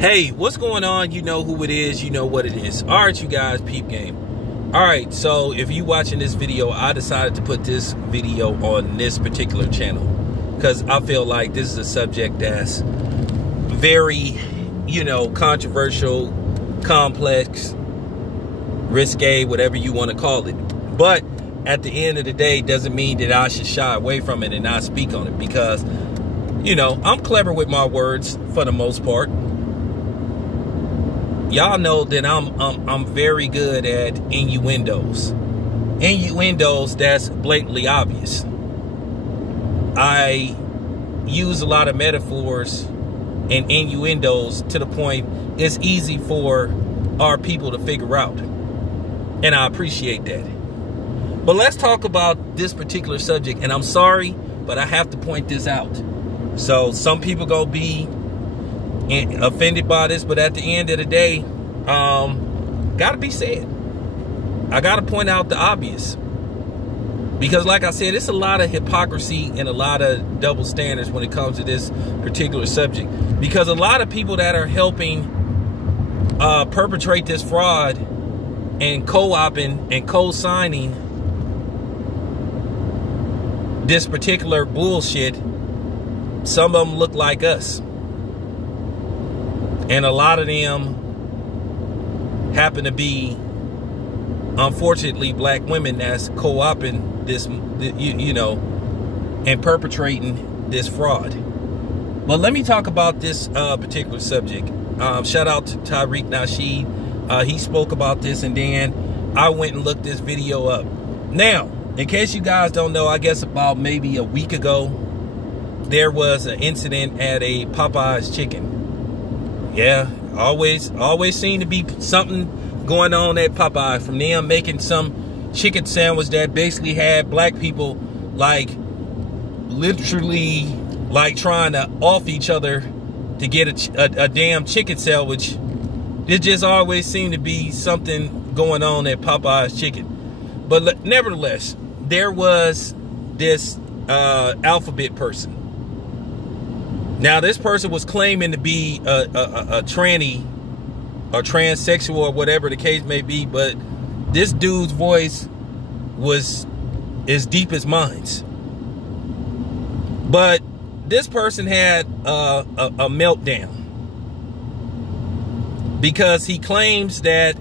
Hey, what's going on? You know who it is. You know what it is. All right, you guys, peep game. All right, so if you watching this video, I decided to put this video on this particular channel because I feel like this is a subject that's very, controversial, complex, risque, whatever you want to call it. But at the end of the day, doesn't mean that I should shy away from it and not speak on it because, I'm clever with my words for the most part. Y'all know that I'm very good at innuendos. Innuendos that's blatantly obvious. I use a lot of metaphors and innuendos to the point it's easy for our people to figure out. And I appreciate that. But let's talk about this particular subject. And I'm sorry, but I have to point this out. So some people gonna be offended by this, but at the end of the day, gotta be said. I gotta point out the obvious, because like I said, it's a lot of hypocrisy and a lot of double standards when it comes to this particular subject, because a lot of people that are helping perpetrate this fraud and co-oping and co-signing this particular bullshit, some of them look like us. And a lot of them happen to be, unfortunately, black women that's co-opting this, and perpetrating this fraud. But let me talk about this particular subject. Shout out to Tariq Nasheed. He spoke about this, and then I went and looked this video up. Now, in case you guys don't know, I guess about maybe a week ago, there was an incident at a Popeye's chicken. Yeah, always seemed to be something going on at Popeye, from them making some chicken sandwich that basically had black people like literally like trying to off each other to get a damn chicken sandwich. It just always seemed to be something going on at Popeye's chicken. But nevertheless, there was this alphabet person. Now, this person was claiming to be a tranny or transsexual or whatever the case may be, but this dude's voice was as deep as mine's. But this person had a meltdown because he claims that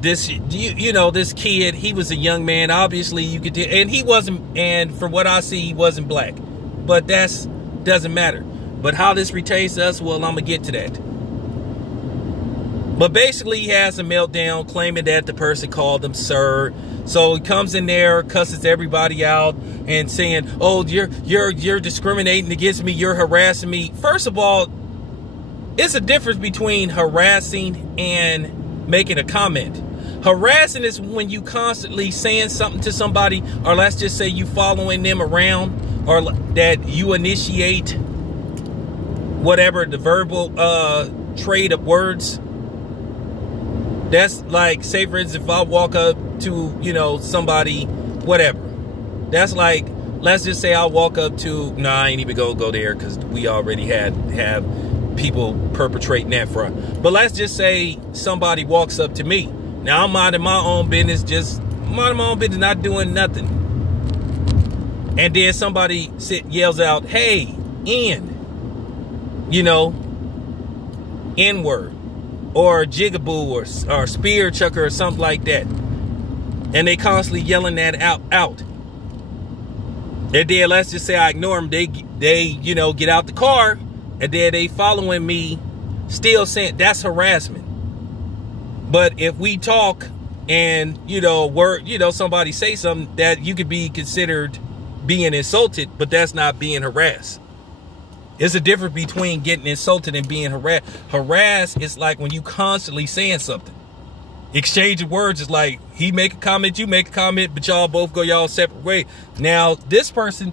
this, this kid, he was a young man. Obviously, you could, and he wasn't, and from what I see, he wasn't black. But that's doesn't matter. But how this pertains to us, well, I'm going to get to that. But basically, he has a meltdown claiming that the person called him sir. So he comes in there, cusses everybody out and saying, oh, you're discriminating against me. You're harassing me. First of all, it's a difference between harassing and making a comment. Harassing is when you constantly saying something to somebody, or let's just say you following them around, or that you initiate whatever the verbal trade of words. That's like, say for instance, if I walk up to somebody, whatever, that's like, let's just say I walk up to, I ain't even go there because we already have people perpetrating that front. But let's just say somebody walks up to me. Now I'm minding my own business, not doing nothing, and then somebody yells out, hey, N-word, or jigaboo, or spear chucker, or something like that. And they constantly yelling that out. And then let's just say I ignore them. They get out the car, and then they following me, still saying that's harassment. But if we talk and, somebody say something that you could be considered being insulted, but that's not being harassed. It's a difference between getting insulted and being harassed. Harass is like when you constantly saying something. Exchange of words is like he make a comment, you make a comment, but y'all both go y'all separate way. Now, this person,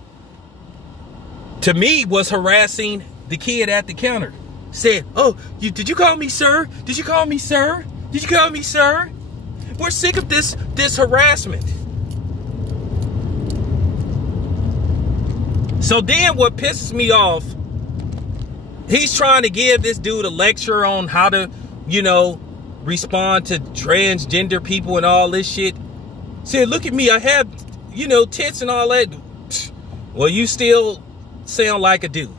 to me, was harassing the kid at the counter. Said, oh, did you call me sir? Did you call me sir? Did you call me sir? We're sick of this harassment. So then what pisses me off He's trying to give this dude a lecture on how to, you know, respond to transgender people and all this shit. Said, look at me, I have, you know, tits and all that. Well, you still sound like a dude.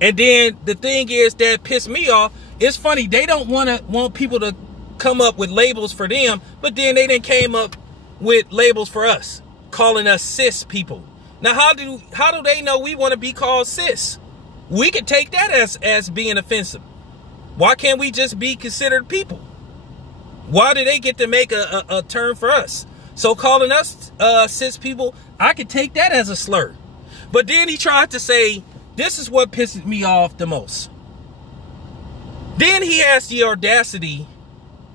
And then the thing is that pissed me off. It's funny, they don't want people to come up with labels for them, but then they didn't came up with labels for us, calling us cis people. Now, how do they know we want to be called cis? We could take that as being offensive. Why can't we just be considered people? Why do they get to make a term for us? So calling us cis people, I could take that as a slur. But then he tried to say, this is what pisses me off the most. Then he has the audacity,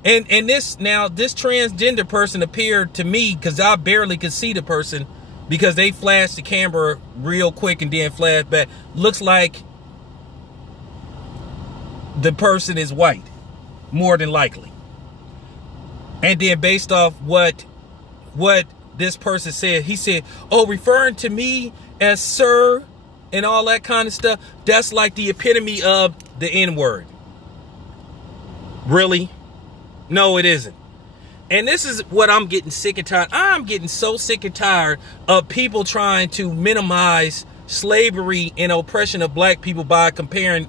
and this transgender person appeared to me, because I barely could see the person, because they flashed the camera real quick and then flashed back. Looks like the person is white, more than likely. And then based off what this person said, he said, oh, referring to me as sir and all that kind of stuff, that's like the epitome of the N-word. Really? No, it isn't. And this is what I'm getting sick and tired. I'm getting so sick and tired of people trying to minimize slavery and oppression of black people by comparing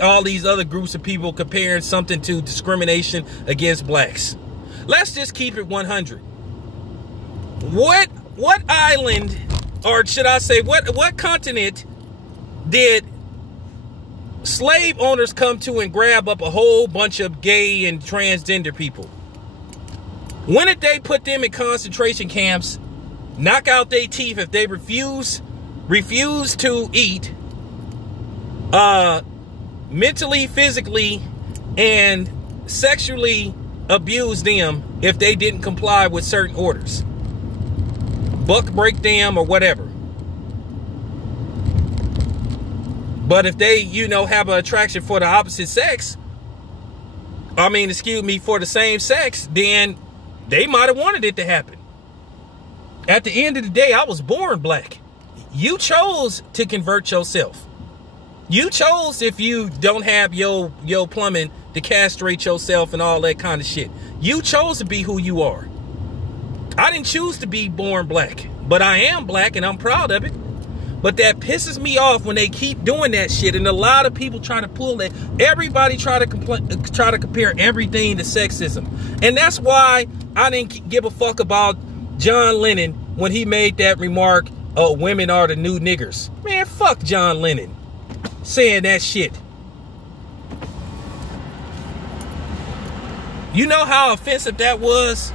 all these other groups of people, comparing something to discrimination against blacks. Let's just keep it 100. What island, or should I say, what continent did slave owners come to and grab up a whole bunch of gay and transgender people? When did they put them in concentration camps, knock out their teeth if they refuse to eat, mentally, physically, and sexually abuse them if they didn't comply with certain orders? Buck break them or whatever. But if they, you know, have an attraction for the opposite sex, for the same sex, then they might have wanted it to happen. At the end of the day, I was born black. You chose to convert yourself. You chose, if you don't have your plumbing, to castrate yourself and all that kind of shit. You chose to be who you are. I didn't choose to be born black, but I am black and I'm proud of it. But that pisses me off when they keep doing that shit, and a lot of people try to pull that. Everybody try to compare everything to sexism, and that's why I didn't give a fuck about John Lennon when he made that remark, "Oh, women are the new niggers." Man, fuck John Lennon saying that shit. You know how offensive that was?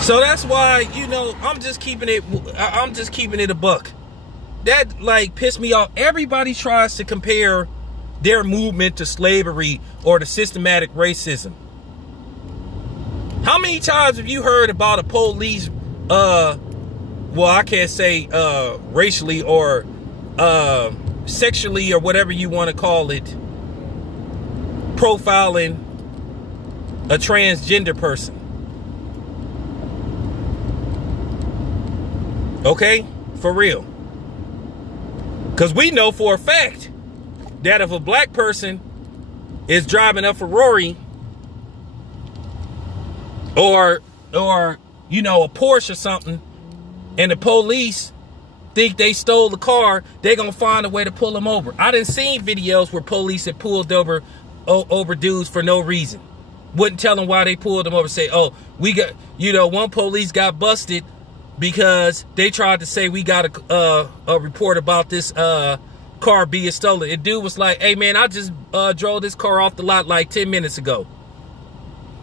So that's why, you know, I'm just keeping it a buck. That, like, pissed me off. Everybody tries to compare their movement to slavery or to systematic racism. How many times have you heard about a police, well, I can't say racially or sexually or whatever you want to call it, profiling a transgender person? Okay, for real. Because we know for a fact that if a black person is driving a Ferrari or you know, a Porsche or something, and the police think they stole the car, they're gonna find a way to pull them over. I done seen videos where police had pulled over dudes for no reason. Wouldn't tell them why they pulled them over. Say, oh, we got, you know, one police got busted because they tried to say we got a report about this car being stolen. The dude was like, hey man, I just drove this car off the lot like 10 minutes ago.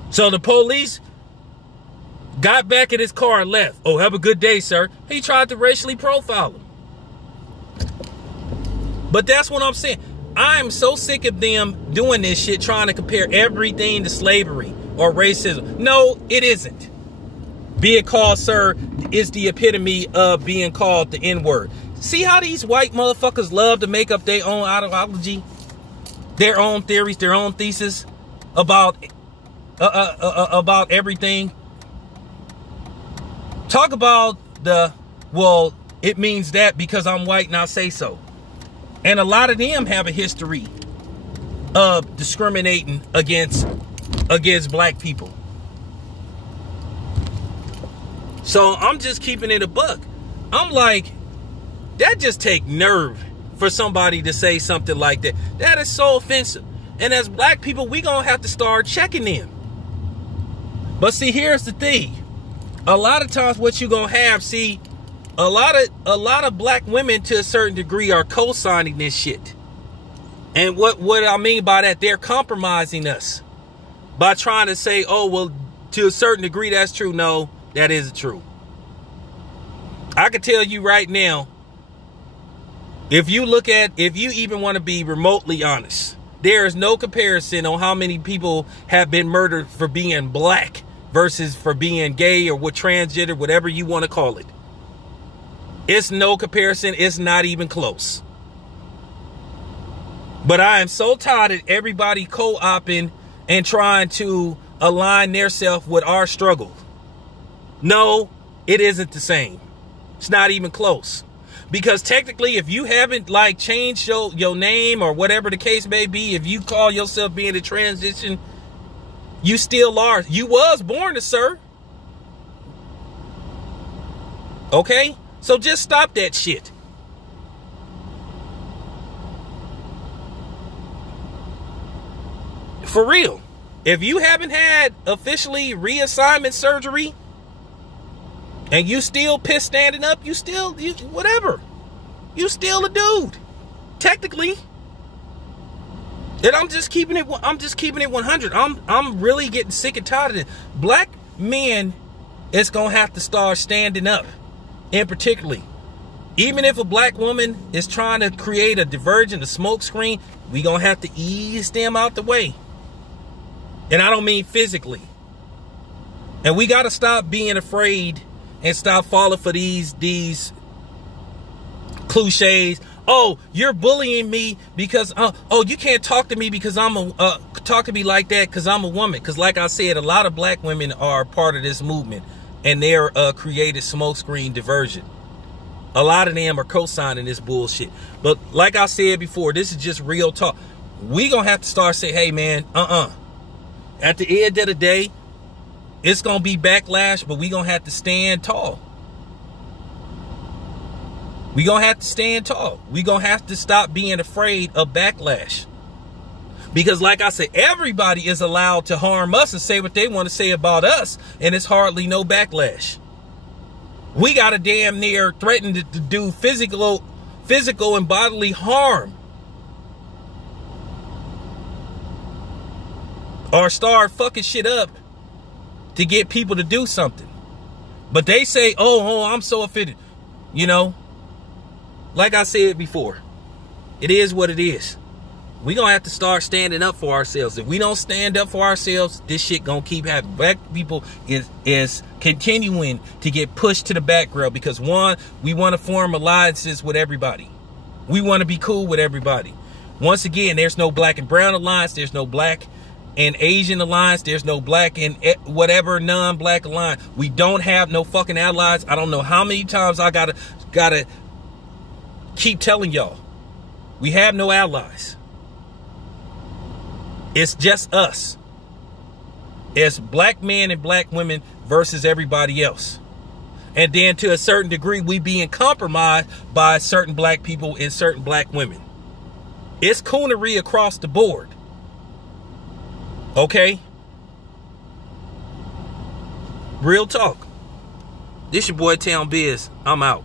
So the police got back in his car and left. Oh, have a good day, sir. He tried to racially profile him. But that's what I'm saying. I'm so sick of them doing this shit, trying to compare everything to slavery or racism. No, it isn't. Being called sir is the epitome of being called the N-word. See how these white motherfuckers love to make up their own ideology, their own theories, their own thesis about everything. Talk about well, it means that because I'm white and I say so. And a lot of them have a history of discriminating against black people. So I'm just keeping it a buck. I'm like, that just take nerve for somebody to say something like that. That is so offensive. And as black people, we gonna have to start checking them. But see, here's the thing. A lot of times what you gonna have, see, a lot of black women to a certain degree are co-signing this shit. And what I mean by that, they're compromising us by trying to say, oh, well, to a certain degree, that's true. No, that isn't true. I can tell you right now, if you even want to be remotely honest, there is no comparison on how many people have been murdered for being black versus for being gay or what transgender, whatever you want to call it. It's no comparison. It's not even close. But I am so tired of everybody co-opting and trying to align themselves with our struggle. No, it isn't the same. It's not even close. Because technically, if you haven't like changed your name or whatever the case may be, if you call yourself being a transition, you still are. You was born a sir. Okay? So just stop that shit. For real. If you haven't had officially reassignment surgery and you still pissed standing up, whatever. You still a dude. Technically. And I'm just keeping it 100. I'm really getting sick and tired of it. Black men is going to have to start standing up. In particularly, even if a black woman is trying to create a diversion, a smoke screen, we going to have to ease them out the way. And I don't mean physically. And we got to stop being afraid and stop falling for these cliches. Oh, you're bullying me because, oh, you can't talk to me because talk to me like that because I'm a woman. Because like I said, a lot of black women are part of this movement. And they're created smokescreen diversion. A lot of them are co-signing this bullshit. But like I said before, this is just real talk. We gonna have to start saying, hey man, At the end of the day, it's gonna be backlash, but we gonna have to stand tall. We gonna have to stand tall. We gonna have to stop being afraid of backlash. Because like I said, everybody is allowed to harm us and say what they want to say about us. And it's hardly no backlash. We got to damn near threaten to do physical and bodily harm. Or start fucking shit up to get people to do something. But they say, oh, I'm so offended. You know, like I said before, it is what it is. We gonna have to start standing up for ourselves. If we don't stand up for ourselves, this shit gonna keep happening. Black people is continuing to get pushed to the background because one, we want to form alliances with everybody. We want to be cool with everybody. Once again, there's no black and brown alliance. There's no black and Asian alliance. There's no black and whatever non-black alliance. We don't have no fucking allies. I don't know how many times I gotta keep telling y'all. We have no allies. It's just us. It's black men and black women versus everybody else. And then to a certain degree, we being compromised by certain black people and certain black women. It's coonery across the board. Okay? Real talk. This your boy Town Biz. I'm out.